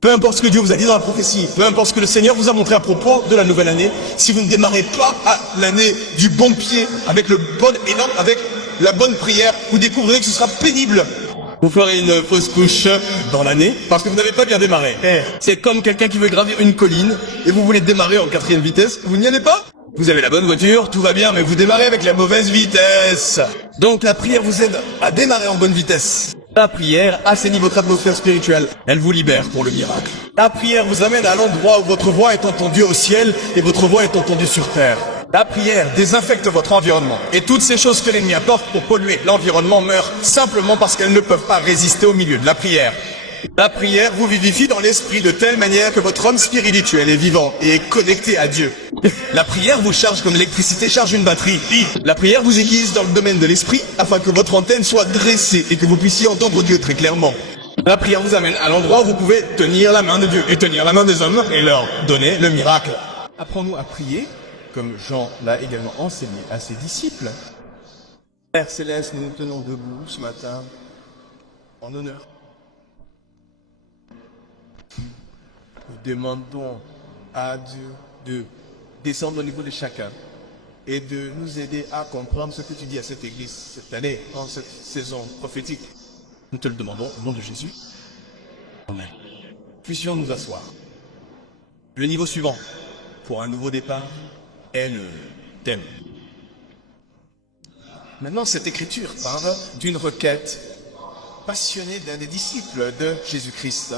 Peu importe ce que Dieu vous a dit dans la prophétie, peu importe ce que le Seigneur vous a montré à propos de la nouvelle année, si vous ne démarrez pas à l'année du bon pied, avec le bon élan, avec la bonne prière, vous découvrirez que ce sera pénible. Vous ferez une fausse couche dans l'année parce que vous n'avez pas bien démarré. C'est comme quelqu'un qui veut gravir une colline et vous voulez démarrer en 4e vitesse, vous n'y allez pas. Vous avez la bonne voiture, tout va bien, mais vous démarrez avec la mauvaise vitesse. Donc la prière vous aide à démarrer en bonne vitesse. La prière assainit votre atmosphère spirituelle. Elle vous libère pour le miracle. La prière vous amène à l'endroit où votre voix est entendue au ciel et votre voix est entendue sur terre. La prière désinfecte votre environnement. Et toutes ces choses que l'ennemi apporte pour polluer l'environnement meurent simplement parce qu'elles ne peuvent pas résister au milieu de la prière. La prière vous vivifie dans l'esprit de telle manière que votre homme spirituel est vivant et est connecté à Dieu. La prière vous charge comme l'électricité charge une batterie. La prière vous aiguise dans le domaine de l'esprit afin que votre antenne soit dressée et que vous puissiez entendre Dieu très clairement. La prière vous amène à l'endroit où vous pouvez tenir la main de Dieu et tenir la main des hommes et leur donner le miracle. Apprends-nous à prier, comme Jean l'a également enseigné à ses disciples. Père Céleste, nous nous tenons debout ce matin en honneur. Nous demandons à Dieu de descendre au niveau de chacun et de nous aider à comprendre ce que tu dis à cette église cette année, en cette saison prophétique. Nous te le demandons au nom de Jésus. Amen. Puissions nous asseoir. Le niveau suivant, pour un nouveau départ, est le thème. Maintenant, cette écriture parle d'une requête passionnée d'un des disciples de Jésus-Christ.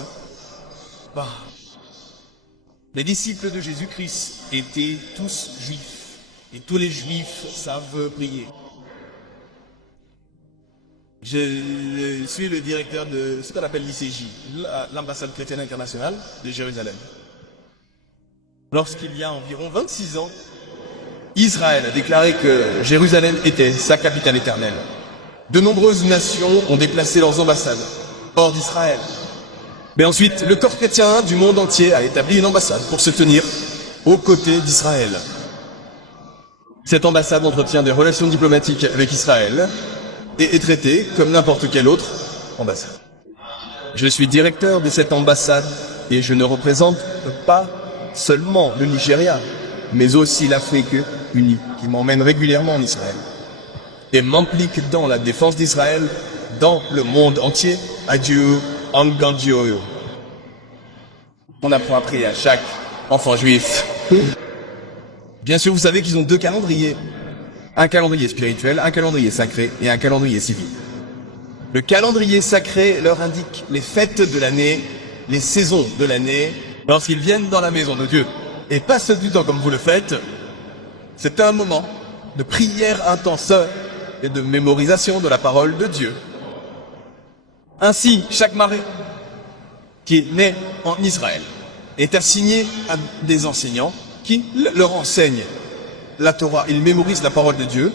Les disciples de Jésus-Christ étaient tous juifs, et tous les juifs savent prier. Je suis le directeur de ce qu'on appelle l'ICJ, l'ambassade chrétienne internationale de Jérusalem. Lorsqu'il y a environ 26 ans, Israël a déclaré que Jérusalem était sa capitale éternelle. De nombreuses nations ont déplacé leurs ambassades hors d'Israël. Mais ensuite, le corps chrétien du monde entier a établi une ambassade pour se tenir aux côtés d'Israël. Cette ambassade entretient des relations diplomatiques avec Israël et est traitée comme n'importe quelle autre ambassade. Je suis directeur de cette ambassade et je ne représente pas seulement le Nigeria, mais aussi l'Afrique unie, qui m'emmène régulièrement en Israël et m'implique dans la défense d'Israël dans le monde entier. Adieu. On apprend à prier à chaque enfant juif. Bien sûr, vous savez qu'ils ont deux calendriers. Un calendrier spirituel, un calendrier sacré et un calendrier civil. Le calendrier sacré leur indique les fêtes de l'année, les saisons de l'année, lorsqu'ils viennent dans la maison de Dieu. Et passent du temps comme vous le faites, c'est un moment de prière intense et de mémorisation de la parole de Dieu. Ainsi, chaque mari qui est né en Israël est assigné à des enseignants qui leur enseignent la Torah. Ils mémorisent la parole de Dieu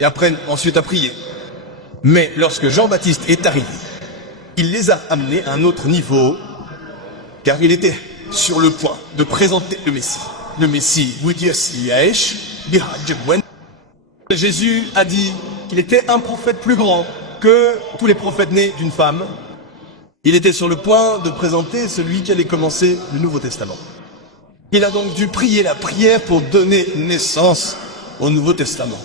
et apprennent ensuite à prier. Mais lorsque Jean-Baptiste est arrivé, il les a amenés à un autre niveau, car il était sur le point de présenter le Messie. Le Messie, Jésus a dit qu'il était un prophète plus grand que tous les prophètes nés d'une femme. Il était sur le point de présenter celui qui allait commencer le Nouveau Testament. Il a donc dû prier la prière pour donner naissance au Nouveau Testament.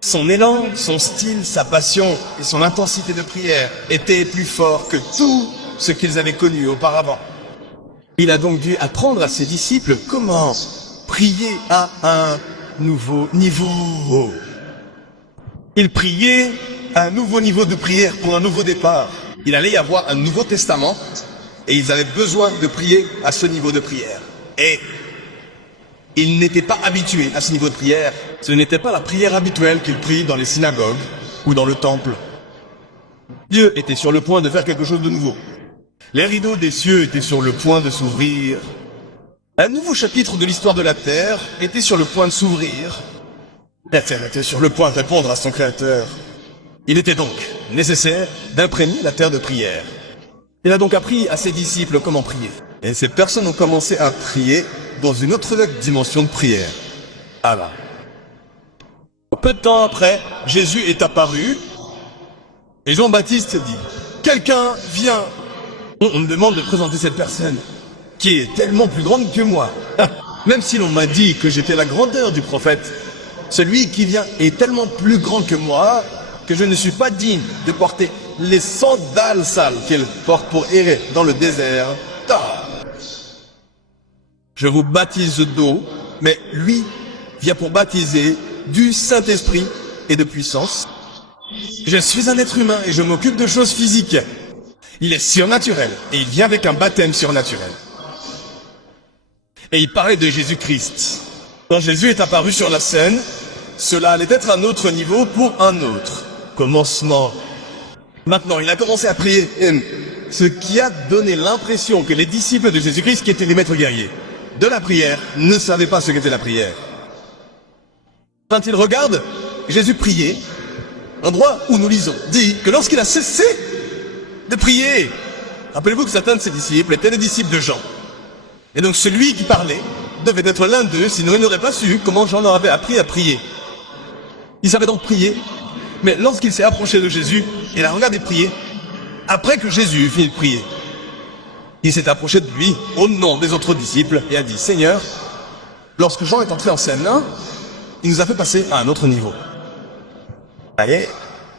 Son élan, son style, sa passion et son intensité de prière étaient plus forts que tout ce qu'ils avaient connu auparavant. Il a donc dû apprendre à ses disciples comment prier à un nouveau niveau. Il priait à un nouveau niveau de prière pour un nouveau départ. Il allait y avoir un Nouveau Testament et ils avaient besoin de prier à ce niveau de prière. Et ils n'étaient pas habitués à ce niveau de prière. Ce n'était pas la prière habituelle qu'ils prient dans les synagogues ou dans le temple. Dieu était sur le point de faire quelque chose de nouveau. Les rideaux des cieux étaient sur le point de s'ouvrir. Un nouveau chapitre de l'histoire de la terre était sur le point de s'ouvrir. La terre était sur le point de répondre à son créateur. Il était donc nécessaire d'imprégner la terre de prière. Il a donc appris à ses disciples comment prier. Et ces personnes ont commencé à prier dans une autre dimension de prière. Allah. Peu de temps après, Jésus est apparu et Jean-Baptiste dit « Quelqu'un vient On me demande de présenter cette personne qui est tellement plus grande que moi. Même si l'on m'a dit que j'étais la grandeur du prophète, celui qui vient est tellement plus grand que moi que je ne suis pas digne de porter les sandales sales qu'il porte pour errer dans le désert. Je vous baptise d'eau, mais lui vient pour baptiser du Saint-Esprit et de puissance. Je suis un être humain et je m'occupe de choses physiques. Il est surnaturel et il vient avec un baptême surnaturel. Et il parlait de Jésus-Christ. Quand Jésus est apparu sur la scène, cela allait être un autre niveau pour un autre commencement. Maintenant, il a commencé à prier, ce qui a donné l'impression que les disciples de Jésus-Christ, qui étaient les maîtres guerriers de la prière, ne savaient pas ce qu'était la prière. Quand ils regardent Jésus prier, endroit où nous lisons, dit que lorsqu'il a cessé de prier, rappelez-vous que certains de ses disciples étaient des disciples de Jean. Et donc celui qui parlait devait être l'un d'eux, sinon il n'aurait pas su comment Jean leur avait appris à prier. Il savait donc prier, mais lorsqu'il s'est approché de Jésus, il a regardé prier, après que Jésus eut fini de prier, il s'est approché de lui au nom des autres disciples et a dit, Seigneur, lorsque Jean est entré en scène, il nous a fait passer à un autre niveau. Allez,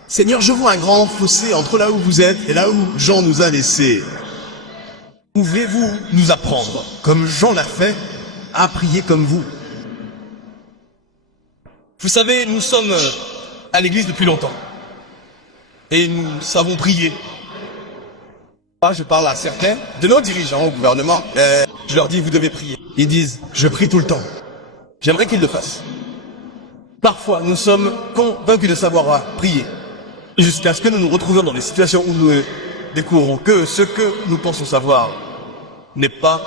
Seigneur, je vois un grand fossé entre là où vous êtes et là où Jean nous a laissés. Pouvez-vous nous apprendre, comme Jean l'a fait, à prier comme vous? Vous savez, nous sommes à l'église depuis longtemps. Et nous savons prier. Je parle à certains de nos dirigeants au gouvernement. Je leur dis, vous devez prier. Ils disent, je prie tout le temps. J'aimerais qu'ils le fassent. Parfois, nous sommes convaincus de savoir prier. Jusqu'à ce que nous nous retrouvions dans des situations où nous découvrons que ce que nous pensons savoir n'est pas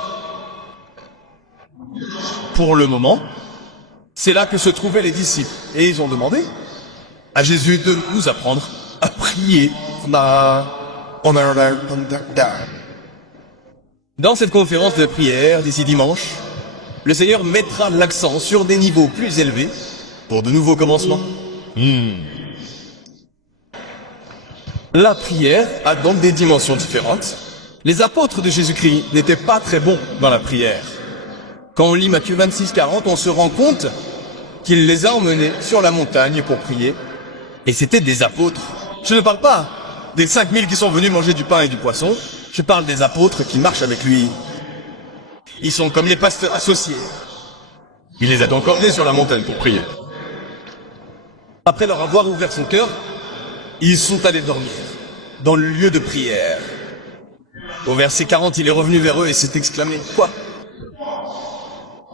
pour le moment. C'est là que se trouvaient les disciples. Et ils ont demandé à Jésus de nous apprendre à prier. Dans cette conférence de prière d'ici dimanche, le Seigneur mettra l'accent sur des niveaux plus élevés pour de nouveaux commencements. La prière a donc des dimensions différentes. Les apôtres de Jésus-Christ n'étaient pas très bons dans la prière. Quand on lit Matthieu 26, 40, on se rend compte qu'il les a emmenés sur la montagne pour prier. Et c'était des apôtres. Je ne parle pas des 5000 qui sont venus manger du pain et du poisson. Je parle des apôtres qui marchent avec lui. Ils sont comme les pasteurs associés. Il les a donc emmenés sur la montagne pour prier. Après leur avoir ouvert son cœur, ils sont allés dormir dans le lieu de prière. Au verset 40, il est revenu vers eux et s'est exclamé, « Quoi?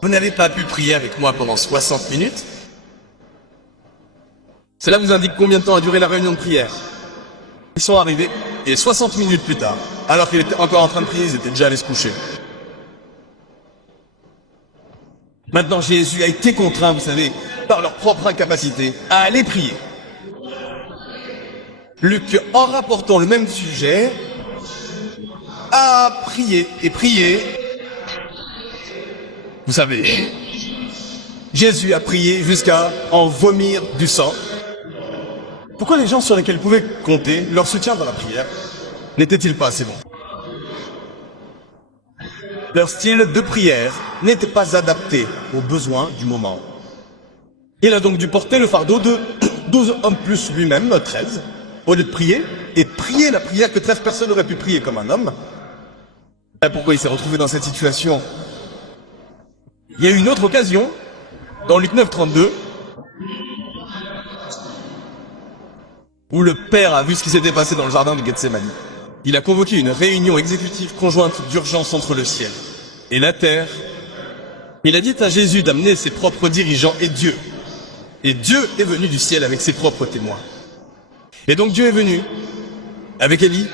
Vous n'avez pas pu prier avec moi pendant 60 minutes ?» Cela vous indique combien de temps a duré la réunion de prière. Ils sont arrivés, et 60 minutes plus tard, alors qu'ils étaient encore en train de prier, ils étaient déjà allés se coucher. Maintenant, Jésus a été contraint, vous savez, par leur propre incapacité, à aller prier. Luc, en rapportant le même sujet, a prié et prié. Vous savez, Jésus a prié jusqu'à en vomir du sang. Pourquoi les gens sur lesquels ils pouvaient compter leur soutien dans la prière n'était-il pas assez bon? Leur style de prière n'était pas adapté aux besoins du moment. Il a donc dû porter le fardeau de 12 hommes plus lui-même, 13, au lieu de prier, et prier la prière que 13 personnes auraient pu prier comme un homme. Et pourquoi il s'est retrouvé dans cette situation? Il y a eu une autre occasion, dans Luc 9, 32, où le Père a vu ce qui s'était passé dans le jardin de Gethsémani. Il a convoqué une réunion exécutive conjointe d'urgence entre le ciel et la terre. Il a dit à Jésus d'amener ses propres dirigeants et Dieu. Et Dieu est venu du ciel avec ses propres témoins. Et donc Dieu est venu avec Élie,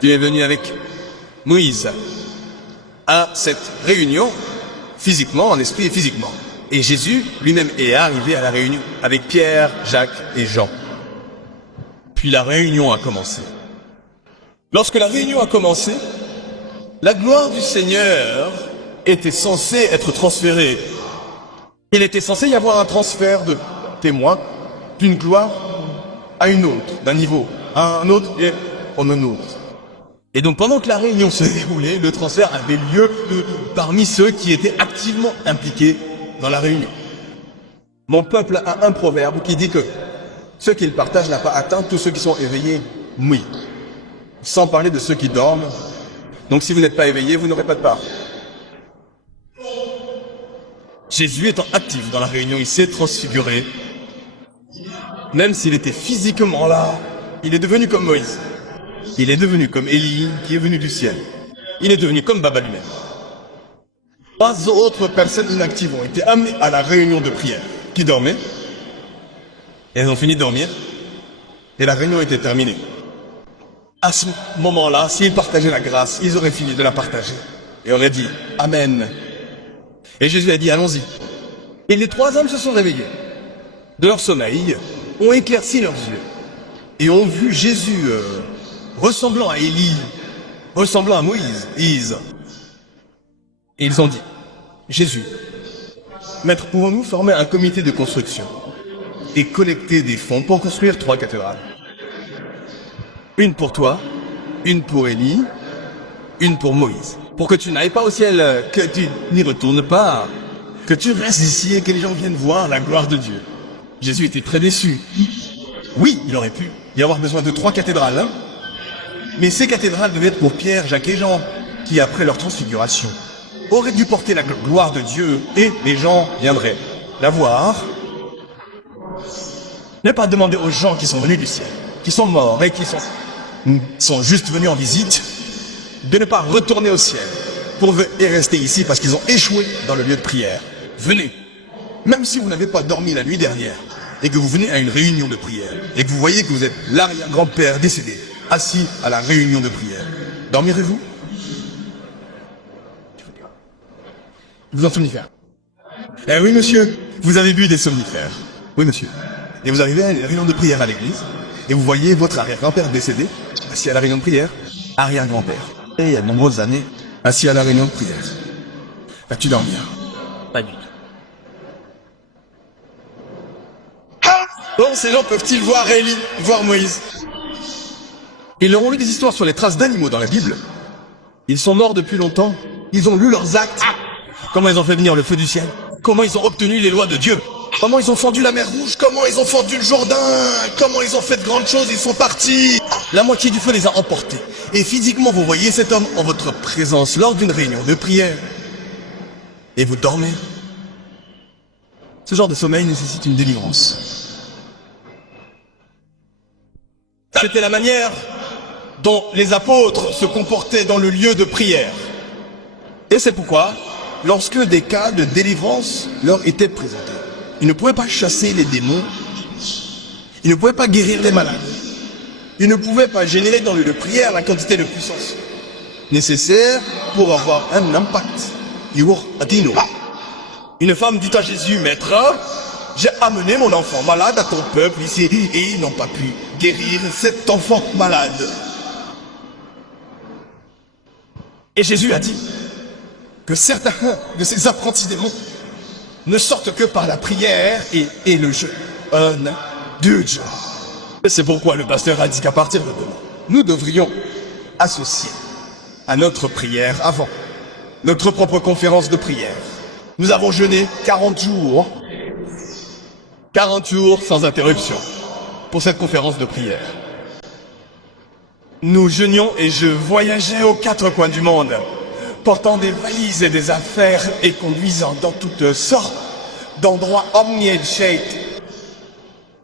Dieu est venu avec Moïse à cette réunion, physiquement, en esprit et physiquement. Et Jésus lui-même est arrivé à la réunion avec Pierre, Jacques et Jean. Puis la réunion a commencé. Lorsque la réunion a commencé, la gloire du Seigneur était censée être transférée. Il était censé y avoir un transfert de témoins d'une gloire à une autre, d'un niveau à un autre et en un autre. Et donc pendant que la réunion se déroulait, le transfert avait lieu parmi ceux qui étaient activement impliqués dans la réunion. Mon peuple a un proverbe qui dit que ceux qui le partagent n'a pas atteint, tous ceux qui sont éveillés mouillent. Sans parler de ceux qui dorment. Donc si vous n'êtes pas éveillé, vous n'aurez pas de part. Jésus étant actif dans la réunion, il s'est transfiguré. Même s'il était physiquement là, il est devenu comme Moïse. Il est devenu comme Élie, qui est venu du ciel. Il est devenu comme Baba lui-même. 3 autres personnes inactives ont été amenées à la réunion de prière, qui dormaient. Et elles ont fini de dormir. Et la réunion était terminée. À ce moment-là, s'ils partageaient la grâce, ils auraient fini de la partager. Et auraient dit « Amen ». Et Jésus a dit « Allons-y ». Et les 3 hommes se sont réveillés. De leur sommeil, ont éclairci leurs yeux. Et ont vu Jésus ressemblant à Élie, ressemblant à Moïse. Et ils ont dit « Jésus, Maître, pouvons-nous former un comité de construction et collecter des fonds pour construire 3 cathédrales? Une pour toi, une pour Élie, une pour Moïse. Pour que tu n'ailles pas au ciel, que tu n'y retournes pas, que tu restes ici et que les gens viennent voir la gloire de Dieu. » Jésus était très déçu. Oui, il aurait pu y avoir besoin de 3 cathédrales, hein. Mais ces cathédrales devaient être pour Pierre, Jacques et Jean, qui après leur transfiguration, auraient dû porter la gloire de Dieu et les gens viendraient la voir. Ne pas demander aux gens qui sont venus du ciel, qui sont morts et qui sont juste venus en visite, de ne pas retourner au ciel pour rester ici parce qu'ils ont échoué dans le lieu de prière. Venez, même si vous n'avez pas dormi la nuit dernière et que vous venez à une réunion de prière et que vous voyez que vous êtes l'arrière-grand-père décédé, assis à la réunion de prière, dormirez-vous? Vous en somnifères? Eh oui, monsieur, vous avez bu des somnifères. Oui, monsieur. Et vous arrivez à une réunion de prière à l'église, et vous voyez votre arrière-grand-père décédé, assis à la réunion de prière, arrière-grand-père, et il y a de nombreuses années, assis à la réunion de prière. Vas-tu dormir? Pas du tout. Bon, ces gens peuvent-ils voir Élie, voir Moïse? Ils leur ont lu des histoires sur les traces d'animaux dans la Bible. Ils sont morts depuis longtemps. Ils ont lu leurs actes. Comment ils ont fait venir le feu du ciel? Comment ils ont obtenu les lois de Dieu? Comment ils ont fendu la mer Rouge? Comment ils ont fendu le Jourdain? Comment ils ont fait de grandes choses? Ils sont partis. La moitié du feu les a emportés. Et physiquement, vous voyez cet homme en votre présence lors d'une réunion de prière. Et vous dormez. Ce genre de sommeil nécessite une délivrance. C'était la manière dont les apôtres se comportaient dans le lieu de prière. Et c'est pourquoi, lorsque des cas de délivrance leur étaient présentés, ils ne pouvaient pas chasser les démons, ils ne pouvaient pas guérir les malades, ils ne pouvaient pas générer dans le lieu de prière la quantité de puissance nécessaire pour avoir un impact. Une femme dit à Jésus, Maître, j'ai amené mon enfant malade à ton peuple ici et ils n'ont pas pu guérir cet enfant malade. Et Jésus a dit que certains de ces apprentis démons ne sortent que par la prière et le jeûne de Dieu. C'est pourquoi le pasteur a dit qu'à partir de demain, nous devrions associer à notre prière avant notre propre conférence de prière. Nous avons jeûné 40 jours sans interruption pour cette conférence de prière. Nous jeûnions et je voyageais aux 4 coins du monde, portant des valises et des affaires et conduisant dans toutes sortes d'endroits omnichés.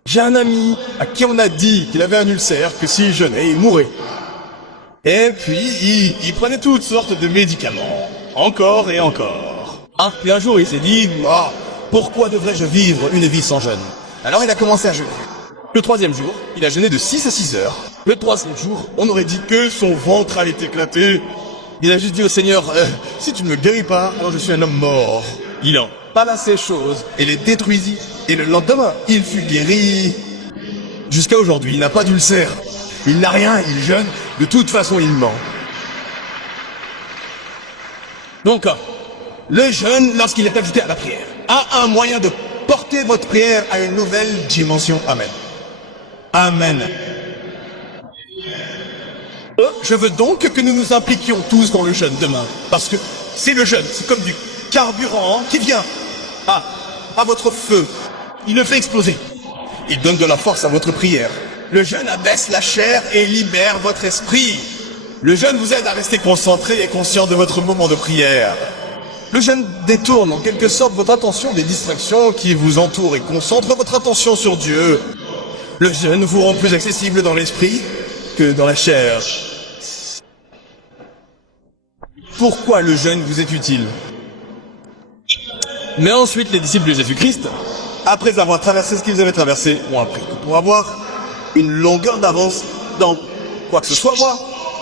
J'ai un ami à qui on a dit qu'il avait un ulcère, que s'il jeûnait, il mourrait. Et puis, il prenait toutes sortes de médicaments, encore et encore. Puis un jour, il s'est dit, pourquoi devrais-je vivre une vie sans jeûne? Alors il a commencé à jeûner. Le 3e jour, il a jeûné de 6 à 6 heures. Le 3e jour, on aurait dit que son ventre allait éclater. Il a juste dit au Seigneur, si tu ne me guéris pas, alors je suis un homme mort. Il en pala ces choses et les détruisit. Et le lendemain, il fut guéri. Jusqu'à aujourd'hui, il n'a pas d'ulcère. Il n'a rien, il jeûne. De toute façon, il ment. Donc, le jeûne, lorsqu'il est invité à la prière, a un moyen de porter votre prière à une nouvelle dimension. Amen. Amen. Je veux donc que nous nous impliquions tous dans le jeûne demain. Parce que c'est le jeûne, c'est comme du carburant qui vient à votre feu. Il le fait exploser. Il donne de la force à votre prière. Le jeûne abaisse la chair et libère votre esprit. Le jeûne vous aide à rester concentré et conscient de votre moment de prière. Le jeûne détourne en quelque sorte votre attention des distractions qui vous entourent et concentre votre attention sur Dieu. Le jeûne vous rend plus accessible dans l'esprit que dans la chair. Pourquoi le jeûne vous est utile? Mais ensuite, les disciples de Jésus-Christ, après avoir traversé ce qu'ils avaient traversé, ont appris que pour avoir une longueur d'avance dans quoi que ce soit,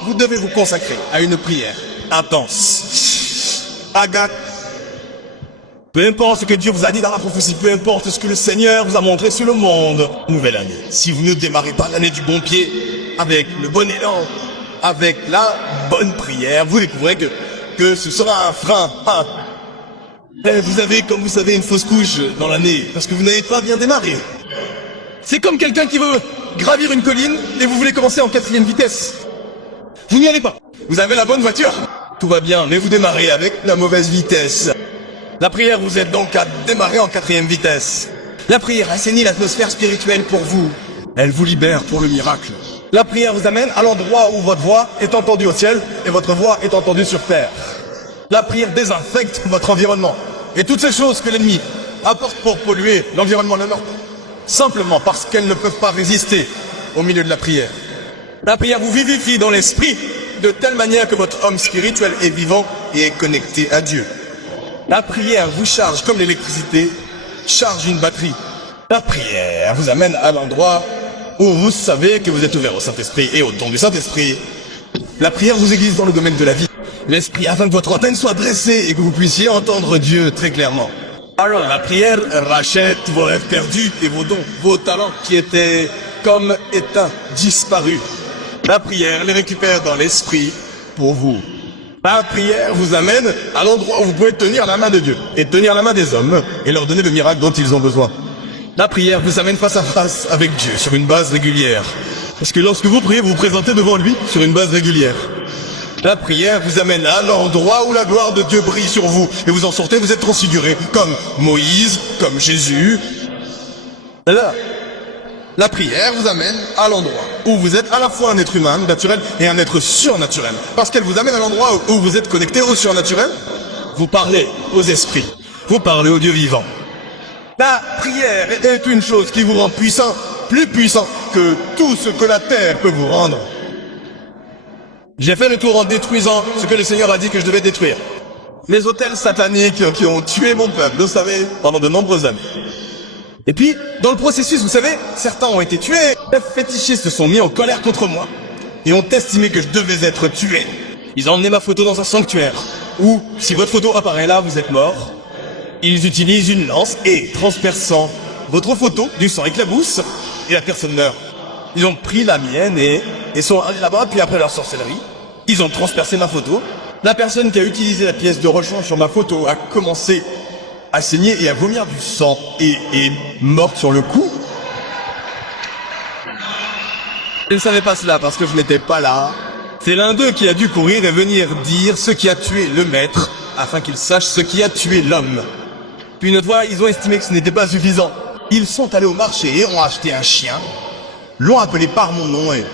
vous devez vous consacrer à une prière intense. Agathe. Peu importe ce que Dieu vous a dit dans la prophétie, peu importe ce que le Seigneur vous a montré sur le monde. Nouvelle année. Si vous ne démarrez pas l'année du bon pied, avec le bon élan, avec la bonne prière, vous découvrez que ce sera un frein. Vous avez, comme vous savez, une fausse couche dans l'année, parce que vous n'avez pas bien démarré. C'est comme quelqu'un qui veut gravir une colline et vous voulez commencer en 4e vitesse. Vous n'y allez pas. Vous avez la bonne voiture. Tout va bien, mais vous démarrez avec la mauvaise vitesse. La prière vous aide donc à démarrer en 4e vitesse. La prière assainit l'atmosphère spirituelle pour vous. Elle vous libère pour le miracle. La prière vous amène à l'endroit où votre voix est entendue au ciel et votre voix est entendue sur terre. La prière désinfecte votre environnement. Et toutes ces choses que l'ennemi apporte pour polluer l'environnement de la nôtre, simplement parce qu'elles ne peuvent pas résister au milieu de la prière. La prière vous vivifie dans l'esprit de telle manière que votre homme spirituel est vivant et est connecté à Dieu. La prière vous charge comme l'électricité charge une batterie. La prière vous amène à l'endroit où vous savez que vous êtes ouvert au Saint-Esprit et au don du Saint-Esprit. La prière vous aiguise dans le domaine de la vie. L'esprit afin que votre antenne soit dressée et que vous puissiez entendre Dieu très clairement. Alors la prière rachète vos rêves perdus et vos dons, vos talents qui étaient comme éteints, disparus. La prière les récupère dans l'esprit pour vous. La prière vous amène à l'endroit où vous pouvez tenir la main de Dieu et tenir la main des hommes et leur donner le miracle dont ils ont besoin. La prière vous amène face à face avec Dieu sur une base régulière. Parce que lorsque vous priez, vous vous présentez devant lui sur une base régulière. La prière vous amène à l'endroit où la gloire de Dieu brille sur vous. Et vous en sortez, vous êtes transfiguré comme Moïse, comme Jésus. Là, la prière vous amène à l'endroit où vous êtes à la fois un être humain naturel et un être surnaturel. Parce qu'elle vous amène à l'endroit où vous êtes connecté au surnaturel. Vous parlez aux esprits. Vous parlez au Dieu vivant. La prière est une chose qui vous rend puissant, plus puissant que tout ce que la terre peut vous rendre. J'ai fait le tour en détruisant ce que le Seigneur a dit que je devais détruire. Les autels sataniques qui ont tué mon peuple, vous savez, pendant de nombreuses années. Et puis, dans le processus, vous savez, certains ont été tués. Les fétichistes se sont mis en colère contre moi et ont estimé que je devais être tué. Ils ont emmené ma photo dans un sanctuaire où, si votre photo apparaît là, vous êtes mort. Ils utilisent une lance et, transperçant votre photo du sang éclabousse, et la personne meurt. Ils ont pris la mienne et sont allés là-bas, puis après leur sorcellerie, ils ont transpercé ma photo. La personne qui a utilisé la pièce de rechange sur ma photo a commencé à saigner et à vomir du sang et est morte sur le coup. Je ne savais pas cela parce que je n'étais pas là. C'est l'un d'eux qui a dû courir et venir dire ce qui a tué le maître, afin qu'il sache ce qui a tué l'homme. Puis une fois, ils ont estimé que ce n'était pas suffisant. Ils sont allés au marché et ont acheté un chien, l'ont appelé par mon nom et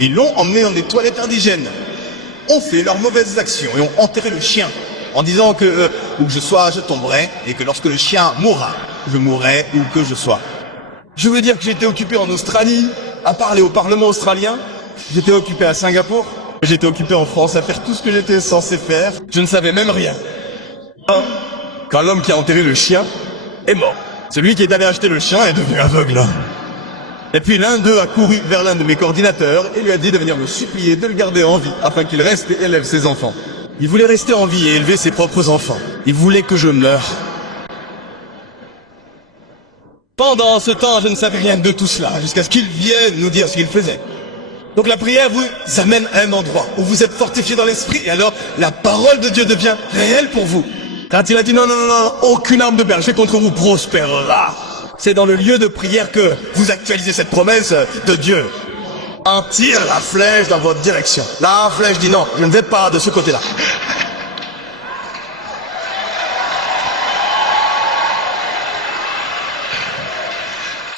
ils l'ont emmené dans des toilettes indigènes. Ont fait leurs mauvaises actions et ont enterré le chien en disant que où que je sois, je tomberai et que lorsque le chien mourra, je mourrai où que je sois. Je veux dire que j'étais occupé en Australie à parler au Parlement australien, j'étais occupé à Singapour, j'étais occupé en France à faire tout ce que j'étais censé faire. Je ne savais même rien. Quand l'homme qui a enterré le chien est mort. Celui qui est allé acheter le chien est devenu aveugle. Et puis l'un d'eux a couru vers l'un de mes coordinateurs et lui a dit de venir me supplier de le garder en vie afin qu'il reste et élève ses enfants. Il voulait rester en vie et élever ses propres enfants. Il voulait que je meure. Pendant ce temps, je ne savais rien de tout cela, jusqu'à ce qu'il vienne nous dire ce qu'il faisait. Donc la prière vous amène à un endroit où vous êtes fortifié dans l'esprit et alors la parole de Dieu devient réelle pour vous. Quand il a dit non, aucune arme de berger contre vous prospérera. C'est dans le lieu de prière que vous actualisez cette promesse de Dieu. On tire la flèche dans votre direction. La flèche dit non, je ne vais pas de ce côté-là.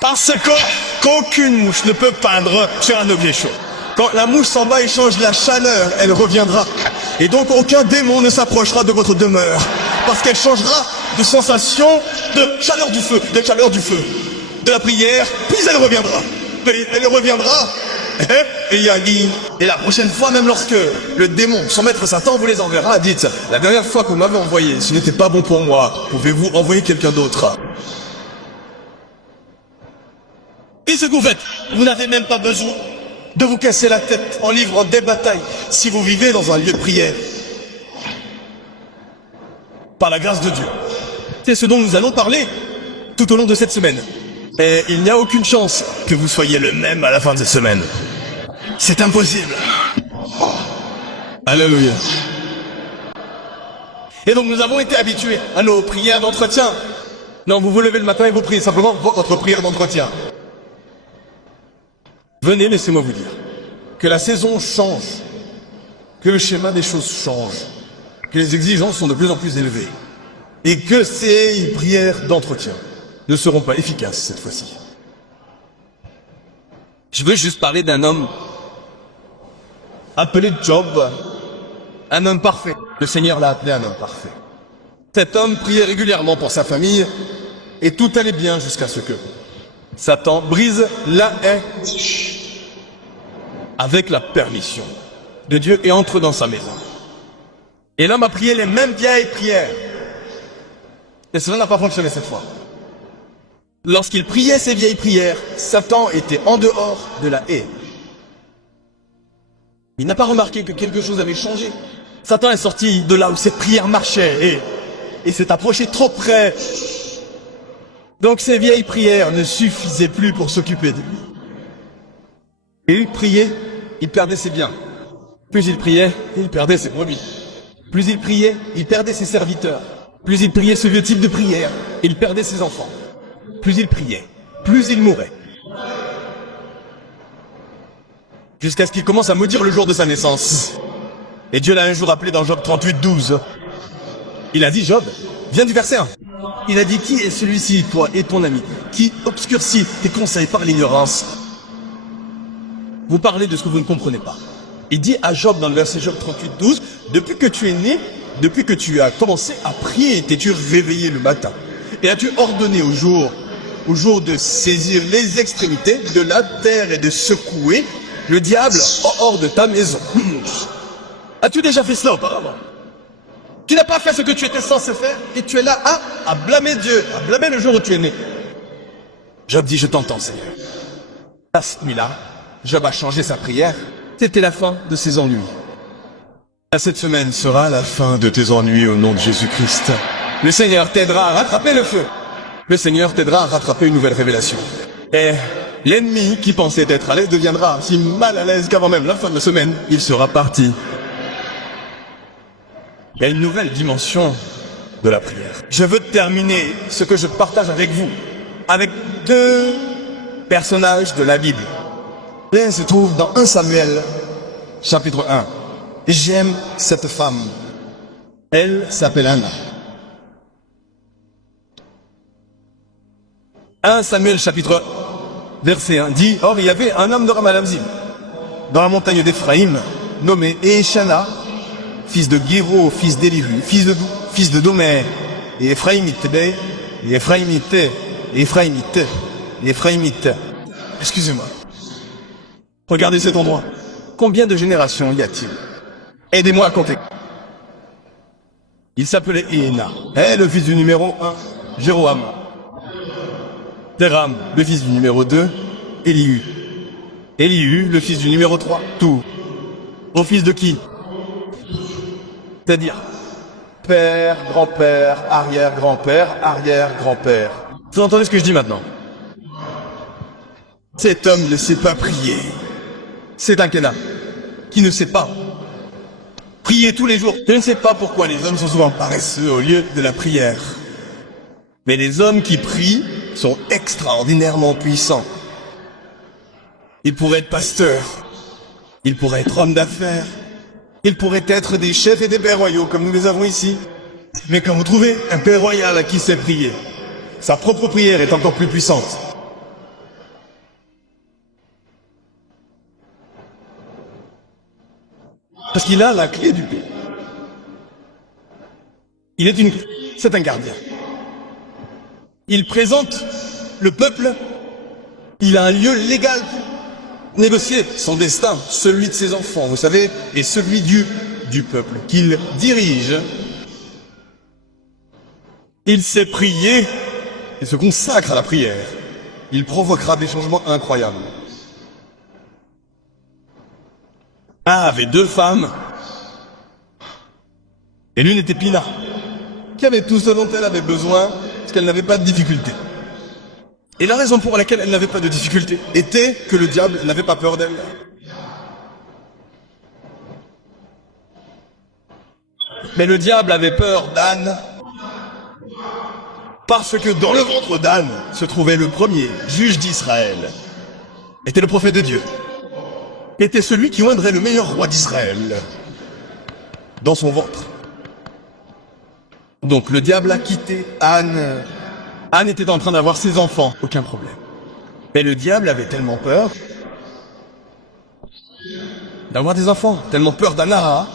Parce qu'aucune mouche ne peut peindre sur un objet chaud. Quand la mouche s'en va et change la chaleur, elle reviendra. Et donc aucun démon ne s'approchera de votre demeure. Parce qu'elle changera de sensation de chaleur du feu, de la prière, puis elle reviendra. Elle reviendra. Et il a dit, et la prochaine fois, même lorsque le démon, son maître Satan, vous les enverra, dites, la dernière fois que vous m'avez envoyé, ce n'était pas bon pour moi. Pouvez-vous envoyer quelqu'un d'autre? Et ce que vous faites, vous n'avez même pas besoin de vous casser la tête en livrant des batailles si vous vivez dans un lieu de prière. Par la grâce de Dieu. C'est ce dont nous allons parler tout au long de cette semaine. Et il n'y a aucune chance que vous soyez le même à la fin de cette semaine. C'est impossible. Alléluia. Et donc nous avons été habitués à nos prières d'entretien. Non, vous vous levez le matin et vous priez simplement votre prière d'entretien. Venez, laissez-moi vous dire que la saison change, que le schéma des choses change, que les exigences sont de plus en plus élevées et que ces prières d'entretien ne seront pas efficaces cette fois-ci. Je veux juste parler d'un homme appelé Job, un homme parfait. Le Seigneur l'a appelé un homme parfait. Cet homme priait régulièrement pour sa famille et tout allait bien jusqu'à ce que Satan brise la haie avec la permission de Dieu et entre dans sa maison. Et l'homme a prié les mêmes vieilles prières. Et cela n'a pas fonctionné cette fois. Lorsqu'il priait ces vieilles prières, Satan était en dehors de la haie. Il n'a pas remarqué que quelque chose avait changé. Satan est sorti de là où cette prière marchait et s'est approché trop près. Donc ces vieilles prières ne suffisaient plus pour s'occuper de lui. Et il priait, il perdait ses biens. Plus il priait, il perdait ses brebis. Plus il priait, il perdait ses serviteurs. Plus il priait ce vieux type de prière, il perdait ses enfants. Plus il priait, plus il mourait. Jusqu'à ce qu'il commence à maudire le jour de sa naissance. Et Dieu l'a un jour appelé dans Job 38, 12. Il a dit, Job, viens du verset 1. Il a dit, qui est celui-ci, toi et ton ami, qui obscurcit tes conseils par l'ignorance? Vous parlez de ce que vous ne comprenez pas. Il dit à Job dans le verset Job 38, 12, depuis que tu es né, depuis que tu as commencé à prier, t'es-tu réveillé le matin? Et as-tu ordonné au jour de saisir les extrémités de la terre et de secouer le diable hors de ta maison? As-tu déjà fait cela auparavant? Tu n'as pas fait ce que tu étais censé faire et tu es là à blâmer Dieu, à blâmer le jour où tu es né. Job dit, je t'entends, Seigneur. À cette nuit-là, Job a changé sa prière. C'était la fin de ses ennuis. Cette semaine sera la fin de tes ennuis au nom de Jésus-Christ. Le Seigneur t'aidera à rattraper le feu. Le Seigneur t'aidera à rattraper une nouvelle révélation. Et l'ennemi qui pensait être à l'aise deviendra si mal à l'aise qu'avant même la fin de la semaine, il sera parti. Il y a une nouvelle dimension de la prière. Je veux terminer ce que je partage avec vous, avec deux personnages de la Bible. L'un se trouve dans 1 Samuel, chapitre 1. J'aime cette femme. Elle s'appelle Anna. 1 Samuel, chapitre verset 1 dit, or il y avait un homme de Ramalamzim, dans la montagne d'Éphraïm, nommé Échana, fils de Guéro, fils d'Élihu, fils de Domé, et Éphraïmite, Excusez-moi. Regardez cet endroit. Combien de générations y a-t-il? Aidez-moi à compter. Il s'appelait Éhéna. Le fils du numéro 1, Jéroham. Téram, le fils du numéro 2, Élihu. Élihu, le fils du numéro 3, Tour. Au fils de qui? C'est-à-dire père, grand-père, arrière-grand-père, arrière-grand-père. Vous entendez ce que je dis maintenant? Cet homme ne sait pas prier. C'est un Kéna qui ne sait pas prier tous les jours. Je ne sais pas pourquoi les hommes sont souvent paresseux au lieu de la prière. Mais les hommes qui prient sont extraordinairement puissants. Il pourrait être pasteur. Il pourrait être homme d'affaires. Il pourrait être des chefs et des pères royaux, comme nous les avons ici. Mais quand vous trouvez un père royal à qui sait prier, sa propre prière est encore plus puissante. Parce qu'il a la clé du pays. C'est un gardien. Il présente le peuple. Il a un lieu légal pour négocier son destin, celui de ses enfants, vous savez, et celui du peuple qu'il dirige. Il sait prier et se consacre à la prière. Il provoquera des changements incroyables. Anna avait 2 femmes, et l'une était Pina, qui avait tout ce dont elle avait besoin, parce qu'elle n'avait pas de difficulté. Et la raison pour laquelle elle n'avait pas de difficulté était que le diable n'avait pas peur d'elle. Mais le diable avait peur d'Anne, parce que dans le ventre d'Anne se trouvait le premier juge d'Israël, était le prophète de Dieu, était celui qui oindrait le meilleur roi d'Israël dans son ventre. Donc le diable a quitté Anne. Anne était en train d'avoir ses enfants, aucun problème. Mais le diable avait tellement peur d'avoir des enfants, tellement peur d'Anna,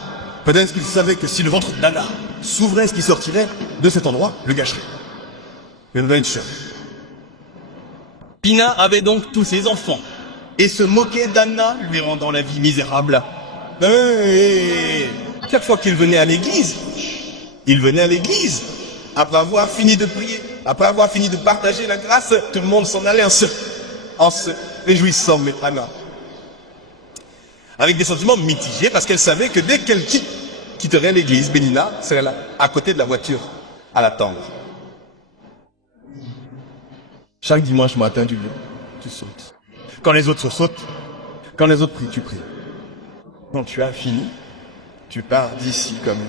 peut-être qu'il savait que si le ventre d'Anna s'ouvrait, ce qui sortirait de cet endroit le gâcherait. Il nous a une chose. Pina avait donc tous ses enfants, et se moquait d'Anna, lui rendant la vie misérable. Chaque fois qu'il venait à l'église, après avoir fini de prier, après avoir fini de partager la grâce, tout le monde s'en allait en se réjouissant, mais Anna, avec des sentiments mitigés, parce qu'elle savait que dès qu'elle quitterait l'église, Bénina serait là, à côté de la voiture, à l'attendre. Chaque dimanche matin, tu sautes. Quand les autres sautent, quand les autres prient, tu pries. Quand tu as fini, tu pars d'ici comme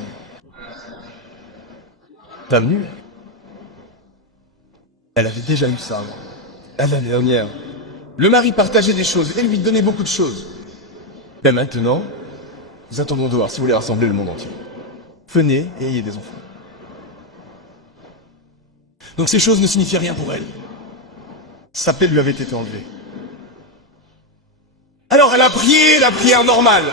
t'as venu. Elle avait déjà eu ça avant. L'année dernière. Le mari partageait des choses et lui donnait beaucoup de choses. Mais maintenant, nous attendons de voir si vous voulez rassembler le monde entier. Venez et ayez des enfants. Donc ces choses ne signifiaient rien pour elle. Sa paix lui avait été enlevée. Alors elle a prié la prière normale.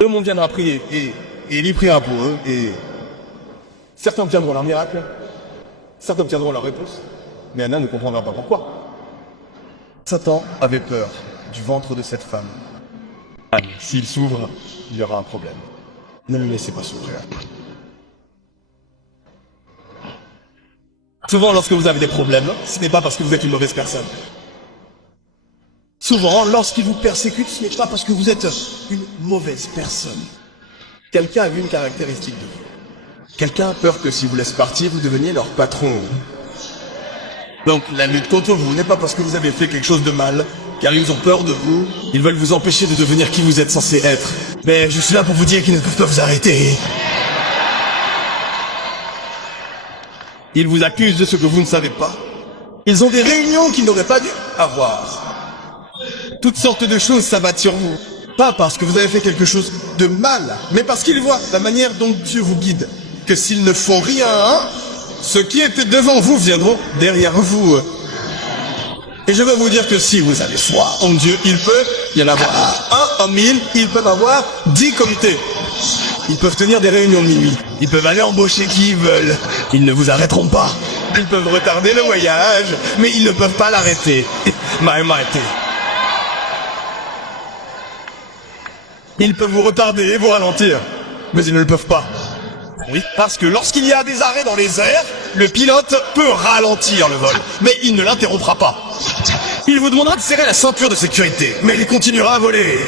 Le monde viendra prier et il y priera pour eux et certains obtiendront leur miracle, certains obtiendront leur réponse, mais Anna ne comprendra pas pourquoi. Satan avait peur du ventre de cette femme. Anne, s'il s'ouvre, il y aura un problème. Ne le laissez pas s'ouvrir. Souvent, lorsque vous avez des problèmes, ce n'est pas parce que vous êtes une mauvaise personne. Souvent, lorsqu'ils vous persécutent, ce n'est pas parce que vous êtes une mauvaise personne. Quelqu'un a vu une caractéristique de vous. Quelqu'un a peur que si vous laisse partir, vous deveniez leur patron. Donc la lutte contre vous n'est pas parce que vous avez fait quelque chose de mal, car ils ont peur de vous. Ils veulent vous empêcher de devenir qui vous êtes censé être. Mais je suis là pour vous dire qu'ils ne peuvent pas vous arrêter. Ils vous accusent de ce que vous ne savez pas. Ils ont des réunions qu'ils n'auraient pas dû avoir. Toutes sortes de choses s'abattent sur vous. Pas parce que vous avez fait quelque chose de mal, mais parce qu'ils voient la manière dont Dieu vous guide. Que s'ils ne font rien, ceux qui étaient devant vous viendront derrière vous. Et je veux vous dire que si vous avez foi en Dieu, il peut y en avoir 1 en 1000, ils peuvent avoir 10 comités. Ils peuvent tenir des réunions de minuit. Ils peuvent aller embaucher qui ils veulent. Ils ne vous arrêteront pas. Ils peuvent retarder le voyage, mais ils ne peuvent pas l'arrêter. M'arrêter. Ils peuvent vous retarder et vous ralentir, mais ils ne le peuvent pas. Oui, parce que lorsqu'il y a des arrêts dans les airs, le pilote peut ralentir le vol, mais il ne l'interrompra pas. Il vous demandera de serrer la ceinture de sécurité, mais il continuera à voler.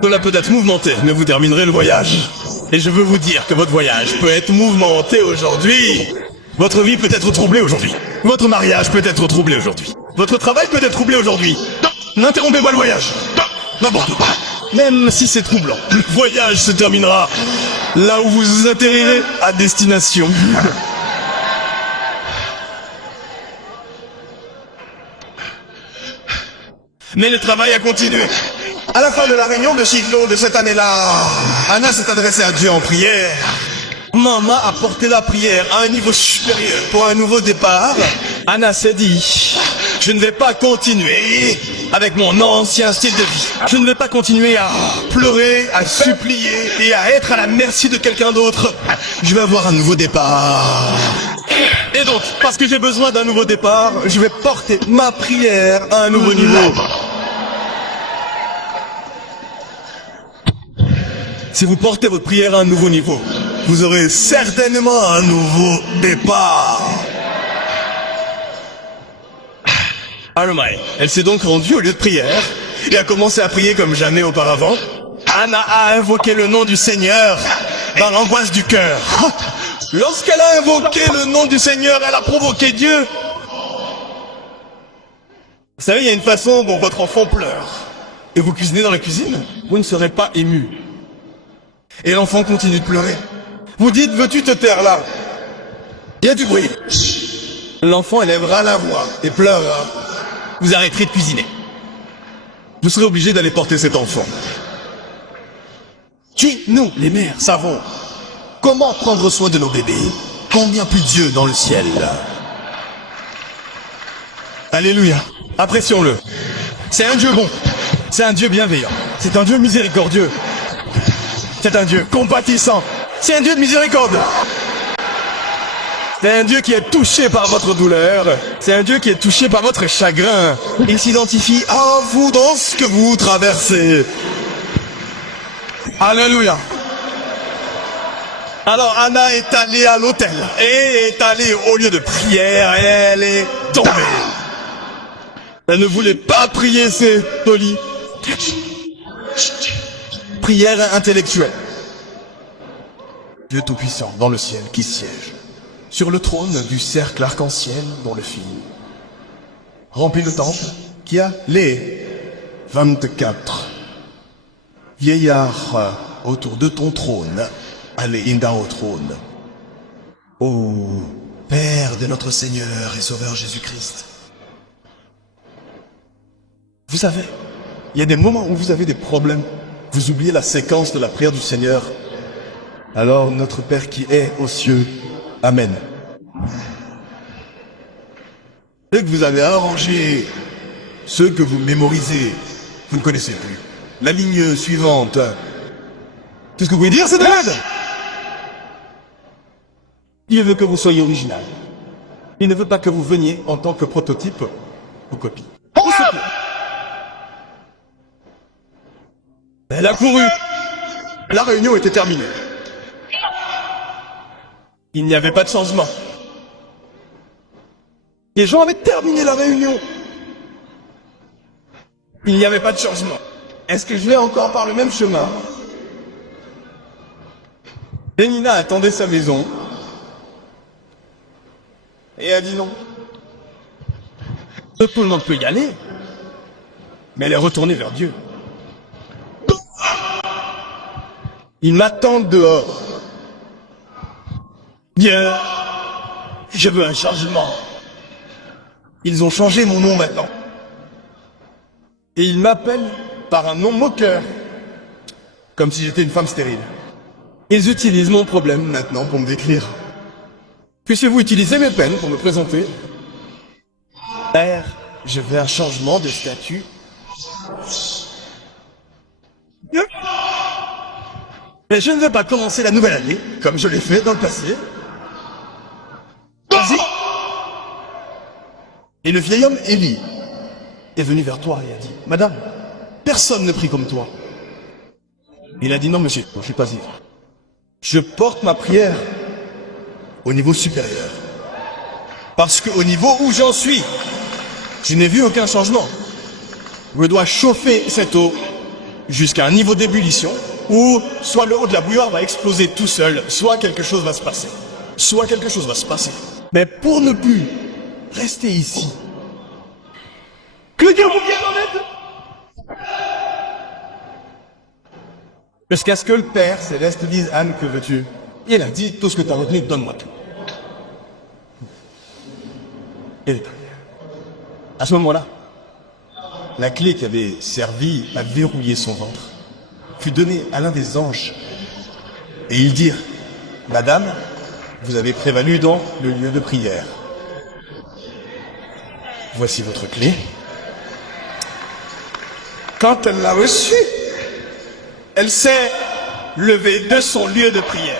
Cela peut être mouvementé, mais vous terminerez le voyage. Et je veux vous dire que votre voyage peut être mouvementé aujourd'hui. Votre vie peut être troublée aujourd'hui. Votre mariage peut être troublé aujourd'hui. Votre travail peut être troublé aujourd'hui. N'interrompez pas le voyage. N'importe quoi. Même si c'est troublant, le voyage se terminera là où vous atterrirez à destination. Mais le travail a continué. À la fin de la réunion de Shiloh de cette année-là, Anna s'est adressée à Dieu en prière. Maman a porté la prière à un niveau supérieur. Pour un nouveau départ, Anna s'est dit, je ne vais pas continuer avec mon ancien style de vie. Je ne vais pas continuer à pleurer, à supplier et à être à la merci de quelqu'un d'autre. Je vais avoir un nouveau départ. Et donc, parce que j'ai besoin d'un nouveau départ, je vais porter ma prière à un nouveau niveau. Si vous portez votre prière à un nouveau niveau, vous aurez certainement un nouveau départ. Alomai, elle s'est donc rendue au lieu de prière et a commencé à prier comme jamais auparavant. Anna a invoqué le nom du Seigneur dans l'angoisse du cœur. Lorsqu'elle a invoqué le nom du Seigneur, elle a provoqué Dieu. Vous savez, il y a une façon dont votre enfant pleure. Et vous cuisinez dans la cuisine, vous ne serez pas ému. Et l'enfant continue de pleurer. Vous dites, veux-tu te taire là? Il y a du bruit. L'enfant élèvera la voix et pleurera. Vous arrêterez de cuisiner. Vous serez obligé d'aller porter cet enfant. Qui, nous, les mères, savons comment prendre soin de nos bébés? Combien plus Dieu dans le ciel? Alléluia. Apprécions-le. C'est un Dieu bon. C'est un Dieu bienveillant. C'est un Dieu miséricordieux. C'est un Dieu compatissant. C'est un Dieu de miséricorde. C'est un Dieu qui est touché par votre douleur. C'est un Dieu qui est touché par votre chagrin. Il s'identifie à vous dans ce que vous traversez. Alléluia. Alors Anna est allée à l'autel et est allée au lieu de prière et elle est tombée. Elle ne voulait pas prier, c'est poli. Prière intellectuelle. Dieu Tout-Puissant dans le ciel qui siège sur le trône du cercle arc-en-ciel dont le Fils remplit le temple qui a les 24 vieillards autour de ton trône. Allez, Inda au trône. Ô Père de notre Seigneur et Sauveur Jésus-Christ. Vous savez, il y a des moments où vous avez des problèmes. Vous oubliez la séquence de la prière du Seigneur. Alors, notre Père qui est aux cieux, Amen. Dès que vous avez arrangé ce que vous mémorisez, vous ne connaissez plus. La ligne suivante. Tout ce que vous pouvez dire, c'est de l'aide. Dieu veut que vous soyez original. Il ne veut pas que vous veniez en tant que prototype ou copie. Elle a couru. La réunion était terminée. Il n'y avait pas de changement. Les gens avaient terminé la réunion. Il n'y avait pas de changement. Est-ce que je vais encore par le même chemin? Lénina attendait sa maison. Et elle a dit non. Tout le monde peut y aller. Mais elle est retournée vers Dieu. Ils m'attendent dehors. Dieu, je veux un changement. Ils ont changé mon nom maintenant. Et ils m'appellent par un nom moqueur. Comme si j'étais une femme stérile. Ils utilisent mon problème maintenant pour me décrire. Puissiez-vous utiliser mes peines pour me présenter? Père, je veux un changement de statut. Mais je ne vais pas commencer la nouvelle année, comme je l'ai fait dans le passé. Vas-y. Et le vieil homme, Élie, est venu vers toi et a dit, Madame, personne ne prie comme toi. Il a dit, non monsieur, je ne suis pas ivre. Je porte ma prière au niveau supérieur. Parce qu'au niveau où j'en suis, je n'ai vu aucun changement. Je dois chauffer cette eau jusqu'à un niveau d'ébullition où soit le haut de la bouilloire va exploser tout seul, soit quelque chose va se passer. Soit quelque chose va se passer. Mais pour ne plus rester ici, que Dieu vous vienne en aide. Jusqu'à ce que le Père Céleste dise, Anne, que veux-tu? Et elle a dit, tout ce que tu as retenu, donne-moi tout. Et à ce moment-là, la clé qui avait servi à verrouiller son ventre fut donnée à l'un des anges. Et ils dirent, « Madame, vous avez prévalu dans le lieu de prière. Voici votre clé. » Quand elle l'a reçue, elle s'est levée de son lieu de prière.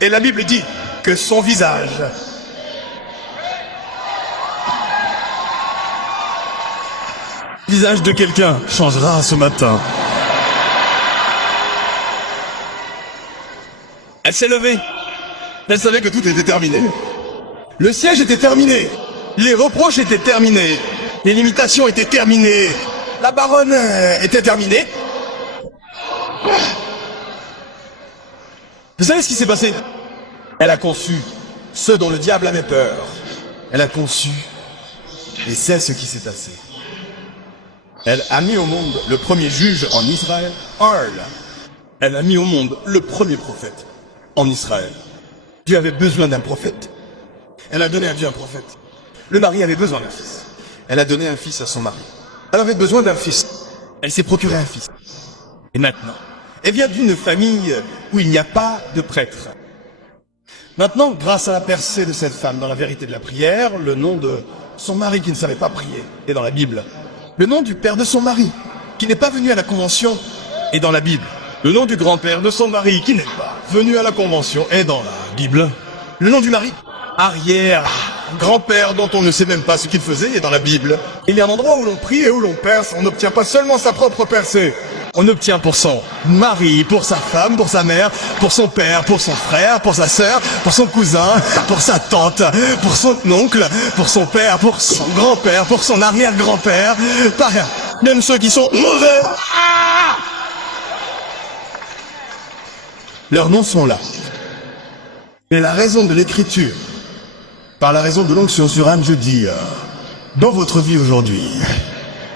Et la Bible dit que son visage de quelqu'un changera ce matin. Elle s'est levée. Elle savait que tout était terminé. Le siège était terminé. Les reproches étaient terminés. Les limitations étaient terminées. La baronne était terminée. Vous savez ce qui s'est passé? Elle a conçu ce dont le diable avait peur. Elle a conçu. Et c'est ce qui s'est passé. Elle a mis au monde le premier juge en Israël, Arl. Elle a mis au monde le premier prophète en Israël. Dieu avait besoin d'un prophète. Elle a donné à Dieu un prophète. Le mari avait besoin d'un fils. Elle a donné un fils à son mari. Elle avait besoin d'un fils. Elle s'est procuré un fils. Et maintenant, elle vient d'une famille où il n'y a pas de prêtre. Maintenant, grâce à la percée de cette femme dans la vérité de la prière, le nom de son mari qui ne savait pas prier est dans la Bible. Le nom du père de son mari, qui n'est pas venu à la convention, est dans la Bible. Le nom du grand-père de son mari, qui n'est pas venu à la convention, est dans la Bible. Le nom du mari, arrière-grand-père dont on ne sait même pas ce qu'il faisait, est dans la Bible. Il y a un endroit où l'on prie et où l'on perce, on n'obtient pas seulement sa propre percée. On obtient pour son mari, pour sa femme, pour sa mère, pour son père, pour son frère, pour sa sœur, pour son cousin, pour sa tante, pour son oncle, pour son père, pour son grand-père, pour son arrière-grand-père, même ceux qui sont mauvais. Leurs noms sont là. Mais la raison de l'écriture, par la raison de l'onction sur Anne, je dis, dans votre vie aujourd'hui,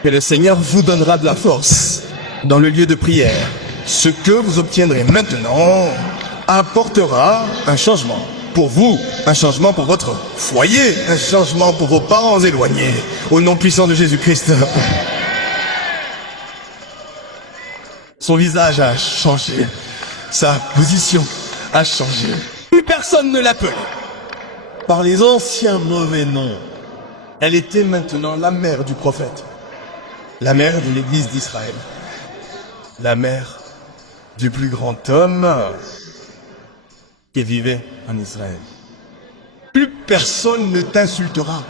que le Seigneur vous donnera de la force dans le lieu de prière. Ce que vous obtiendrez maintenant apportera un changement pour vous, un changement pour votre foyer, un changement pour vos parents éloignés, au nom puissant de Jésus-Christ. Son visage a changé, sa position a changé. Plus personne ne l'appelait par les anciens mauvais noms. Elle était maintenant la mère du prophète, la mère de l'église d'Israël. La mère du plus grand homme qui vivait en Israël. Plus personne ne t'insultera.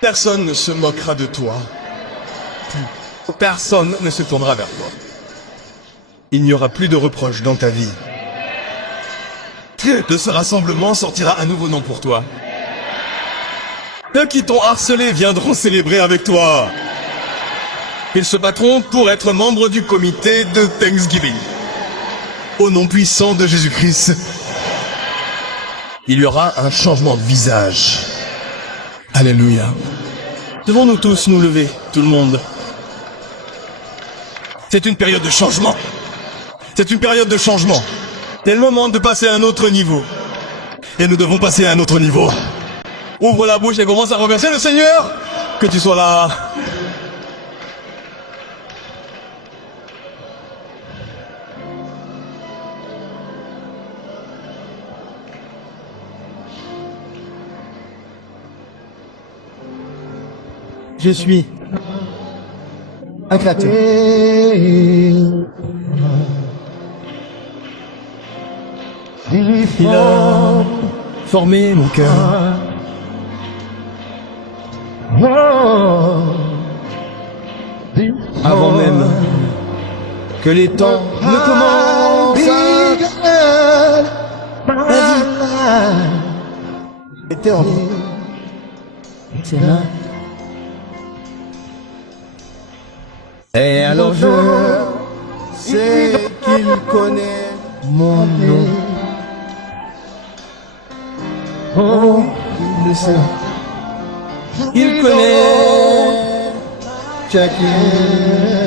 Personne ne se moquera de toi. Plus personne ne se tournera vers toi. Il n'y aura plus de reproches dans ta vie. De ce rassemblement sortira un nouveau nom pour toi. Ceux qui t'ont harcelé viendront célébrer avec toi. Ils se battront pour être membres du comité de Thanksgiving. Au nom puissant de Jésus-Christ, il y aura un changement de visage. Alléluia. Devons-nous tous nous lever, tout le monde? C'est une période de changement. C'est une période de changement. C'est le moment de passer à un autre niveau. Et nous devons passer à un autre niveau. Ouvre la bouche et commence à remercier le Seigneur. Que tu sois là. Je suis un créateur. Il a formé mon cœur. Avant même que les temps ne commencent. La vie était en ses mains. Et alors je sais qu'il connaît mon nom. Oh, il le sait. Il connaît chacune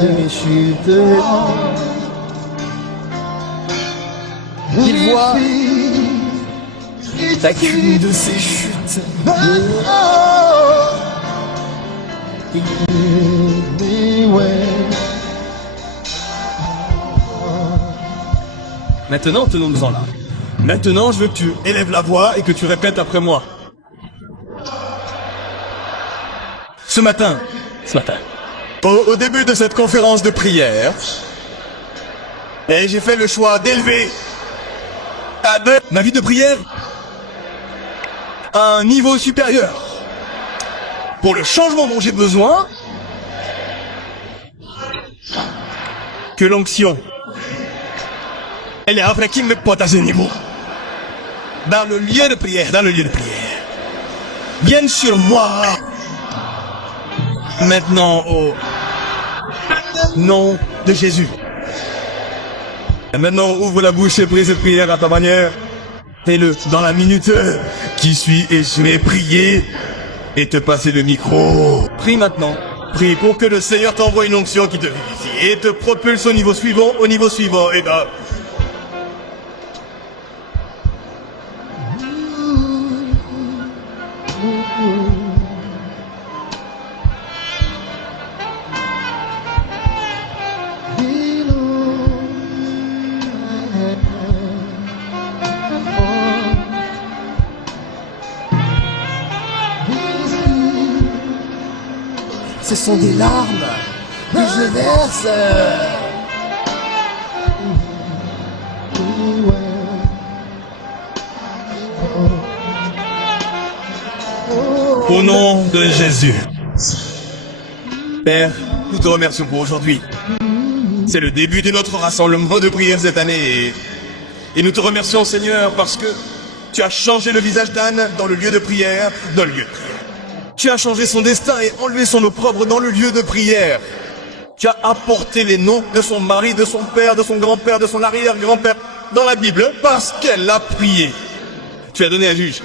de mes chutes. Il voit chacune de ces chutes. Maintenant, tenons-nous-en là. Maintenant, je veux que tu élèves la voix et que tu répètes après moi. Ce matin, au début de cette conférence de prière, et j'ai fait le choix d'élever ma vie de prière à un niveau supérieur. Pour le changement dont j'ai besoin, que l'onction, elle est après qui me porte à ce niveau. Dans le lieu de prière, Vienne sur moi. Maintenant, au nom de Jésus. Et maintenant, ouvre la bouche et prie cette prière à ta manière. Fais-le dans la minute qui suit et je vais prier et te passer le micro. Prie maintenant. Prie pour que le Seigneur t'envoie une onction qui te vivifie et te propulse au niveau suivant, et là. Ce sont des larmes que je verse. Au nom de Jésus. Père, nous te remercions pour aujourd'hui. C'est le début de notre rassemblement de prière cette année. Et nous te remercions, Seigneur, parce que tu as changé le visage d'Anne dans le lieu de prière, Tu as changé son destin et enlevé son opprobre dans le lieu de prière. Tu as apporté les noms de son mari, de son père, de son grand-père, de son arrière-grand-père dans la Bible parce qu'elle a prié. Tu as donné un juge.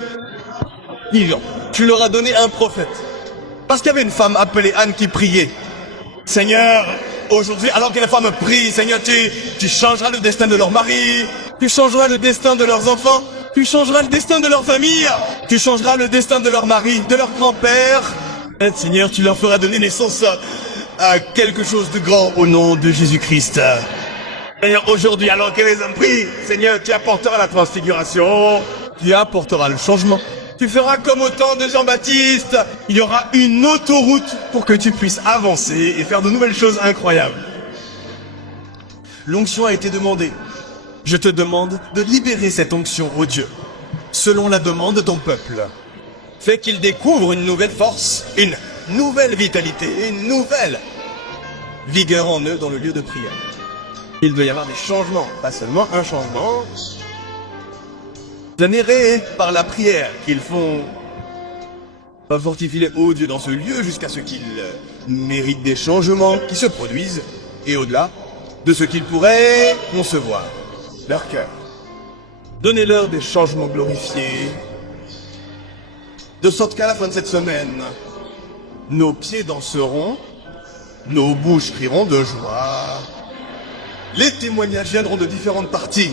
Vivant. Tu leur as donné un prophète. Parce qu'il y avait une femme appelée Anne qui priait. Seigneur, aujourd'hui, alors que les femmes prient, Seigneur, tu changeras le destin de leur mari. Tu changeras le destin de leurs enfants. Tu changeras le destin de leur famille. Tu changeras le destin de leur mari, de leur grand-père. Et Seigneur, tu leur feras donner naissance à quelque chose de grand au nom de Jésus-Christ. Seigneur, aujourd'hui, alors que les hommes prient, Seigneur, tu apporteras la transfiguration. Tu apporteras le changement. Tu feras comme au temps de Jean-Baptiste. Il y aura une autoroute pour que tu puisses avancer et faire de nouvelles choses incroyables. L'onction a été demandée. Je te demande de libérer cette onction, ô Dieu, selon la demande de ton peuple. Fais qu'il découvre une nouvelle force, une nouvelle vitalité, une nouvelle vigueur en eux dans le lieu de prière. Il doit y avoir des changements, pas seulement un changement, générés par la prière qu'ils font. Pas fortifier, ô Dieu, dans ce lieu jusqu'à ce qu'ils méritent des changements qui se produisent, et au-delà de ce qu'ils pourraient concevoir. Leur cœur. Donnez-leur des changements glorifiés, de sorte qu'à la fin de cette semaine, nos pieds danseront, nos bouches crieront de joie, les témoignages viendront de différentes parties.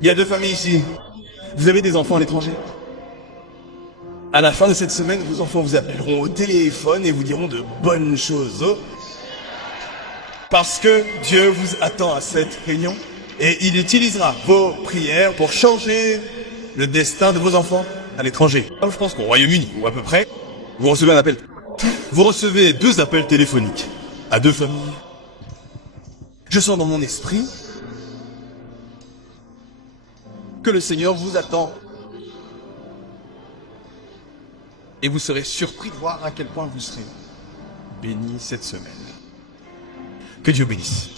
Il y a 2 familles ici. Vous avez des enfants à l'étranger? À la fin de cette semaine, vos enfants vous appelleront au téléphone et vous diront de bonnes choses. Parce que Dieu vous attend à cette réunion et il utilisera vos prières pour changer le destin de vos enfants à l'étranger. Je pense qu'au Royaume-Uni, ou à peu près, vous recevez un appel. Vous recevez 2 appels téléphoniques à 2 familles. Je sens dans mon esprit que le Seigneur vous attend. Et vous serez surpris de voir à quel point vous serez bénis cette semaine. Que Dieu bénisse.